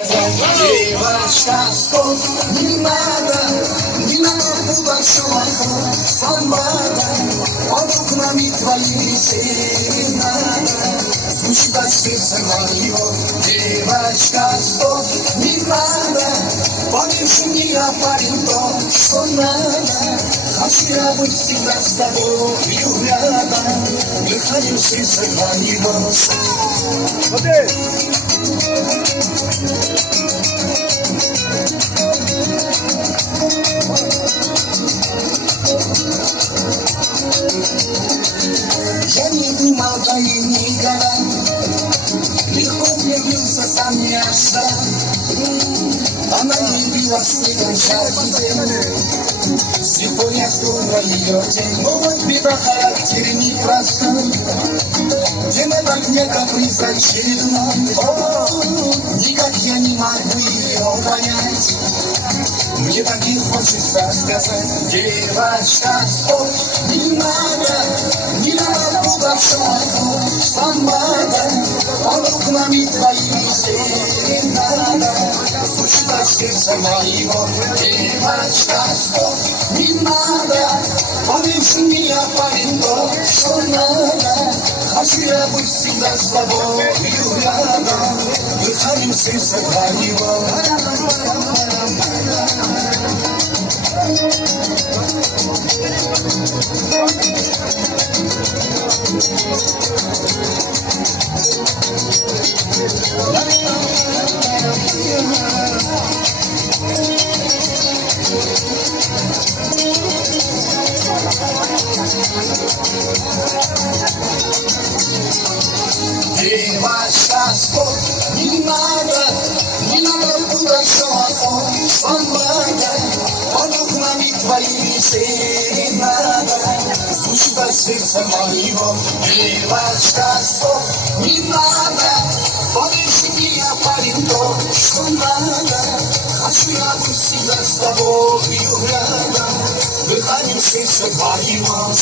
Девочка, стоп, не надо большого самбада, под окнами твоими серенада, звучит сердце моего. Девочка, стоп, не надо, поверь мне, я парень то, что надо, хочу я быть всегда с тобою рядом, дыханием сердца моего. Я не думал, да и никогда легко влюбился, сам не ожидал. Она не била снегом жаркий. Слепой я снова ее день. Но вот беда характера непростой, где на огне каприз очередной. Никак я не могу ее понять. Мне так и хочется сказать: девочка, стоп, не надо большого самбада, под окнами твоими серенада, звучит от сердца моего. Девочка, стоп, не надо, поверь мне, я парень то, что надо, хочу я быть всегда с тобою рядом, дыханием сердца твоего. Девочка, стоп, не надо большого самбада, под окнами твоими серенада, звучит от сердца моего. Девочка, стоп, не надо, поверь мне, я парень то, что надо, хочу я быть всегда с тобою рядом, дыханием сердца твоего.